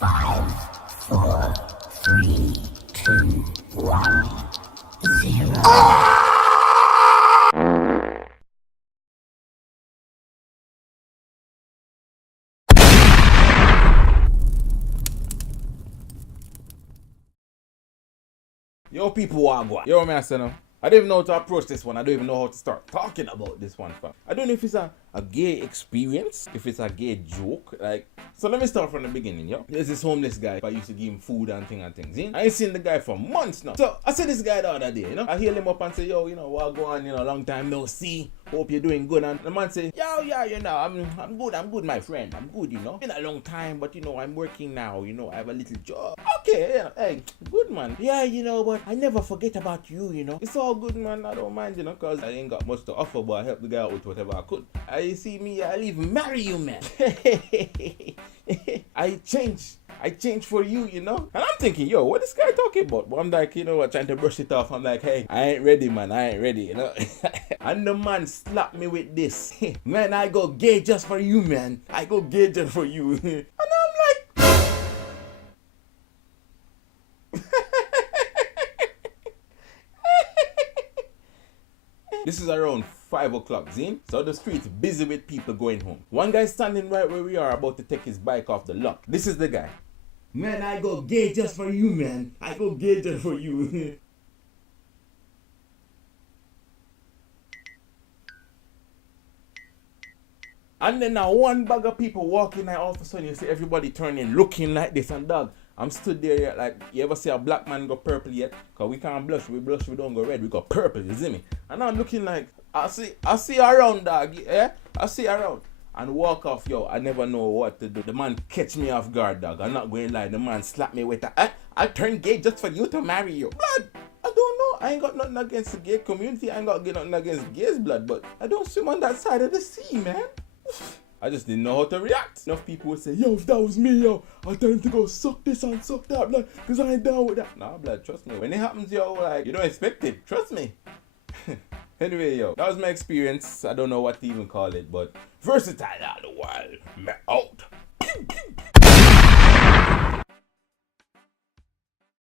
5, 4, 3, 2, 1, 0. Yo, people, wagwan. Yo, man, I say no. I don't even know how to approach this one. I don't even know how to start talking about this one, fam. I don't know if it's a gay experience, if it's a gay joke. Like, so let me start from the beginning, yo. There's this homeless guy. I used to give him food and things. I ain't seen the guy for months now. So I see this guy the other day, you know. I hear him up and say, yo, you know, wagwan, you know, long time no see. Hope you're doing good. And the man say, yo, yeah, you know, I'm good, my friend. I'm good, you know. Been a long time, but you know, I'm working now, you know, I have a little job. Okay, yeah, hey, good man. Yeah, you know, but I never forget about you, you know. It's all good, man. I don't mind, you know, cause I ain't got much to offer, but I help the guy out with whatever I could. I see me, I'll even marry you, man. I change for you, you know. And I'm thinking, yo, what this guy talking about? But I'm like, you know what, trying to brush it off. I'm like, hey, I ain't ready, man. I ain't ready, you know. And the man slapped me with this. Man, I go gay just for you, man. I go gay just for you. And I'm like, this is around 5 o'clock, Zine. So the street's busy with people going home. One guy standing right where we are about to take his bike off the lot. This is the guy. Man, I go gay just for you, man. I go gay just for you. And then now one bag of people walking, and all of a sudden you see everybody turning, looking like this. And dog, I'm stood there yet, like, you ever see a black man go purple yet? Cause we can't blush, we don't go red, we go purple, you see me? And I'm looking like, I see around, dog, yeah? I see around. And walk off, yo, I never know what to do. The man catch me off guard, dog. I'm not going to lie, the man slap me with a, I turn gay just for you to marry you. Blood, I don't know, I ain't got nothing against the gay community, I ain't got nothing against gays, blood, but I don't swim on that side of the sea, man. I just didn't know how to react. Enough people would say, yo, if that was me, yo, I'll tell him to go suck this and suck that, blood, because I ain't down with that. Nah, blood, trust me. When it happens, yo, like, you don't expect it. Trust me. Anyway, yo, that was my experience. I don't know what to even call it, but versatile all the while. Out.